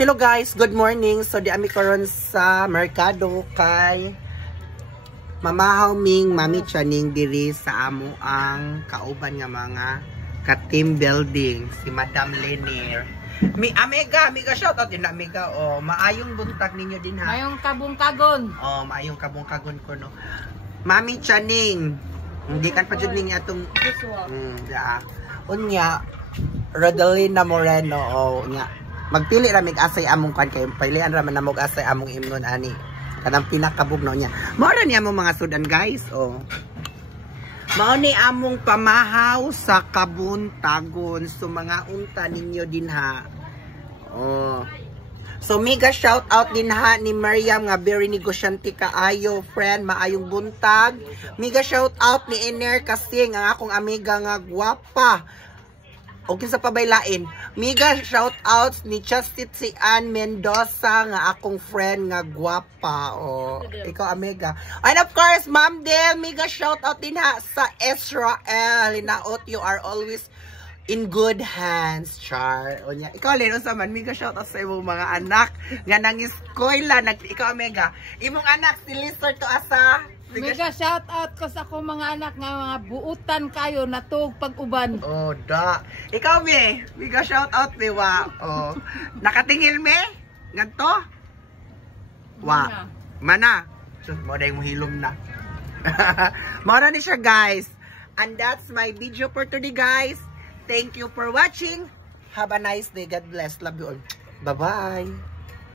Hello guys, good morning. So di ami karon sa merkado kay Mamahaw Ming Mami Chaning diri sa amo ang kauban nga mga ka-team building si Madam Lenier. Amiga shout out din amiga. Oh, maayong buntag ninyo din ha. Maayong kabungkagon. Oh, maayong kabungkagon ko no. Mami Chaning. Hindi kan pa jud ning atong unya Rodalina Moreno o nya magpili ra mig asay among kan kay pilian ra man namog asay among imnon ani kanang pinakabugno nya mao ra ni among mga sudan guys mao ni among pamahaw sa kabuntagon so mga unta ninyo din ha so mega shout out din ha ni Mariam nga very negosyante kaayo friend maayong buntag mega shout out ni Ener kasi nga akong amiga nga gwapa. Okay sa pabaylain. Mega shout out ni Chastit si Ann Mendoza nga akong friend nga gwapa. Ikaw amiga. And of course, Ma'am Del, mega shout out din ha sa Israel. Hinaot, you are always in good hands, Char. Onya, ikaw Leno sa man, mega shout out sa imong mga anak nga nang-eskwela. Ikaw amiga. Imong anak si Lister to asa. Mega shout out ko sa akong mga anak nga mga buutan kayo natug pag-uban. Oh, da. Ikaw me, mega shout out me wa. Oh. Nakatingil me? Nganto? Wa. Mana? Sus mo day mo hilom na. Mora ni siya guys. And that's my video for today guys. Thank you for watching. Have a nice day. God bless. Love you all. Bye-bye.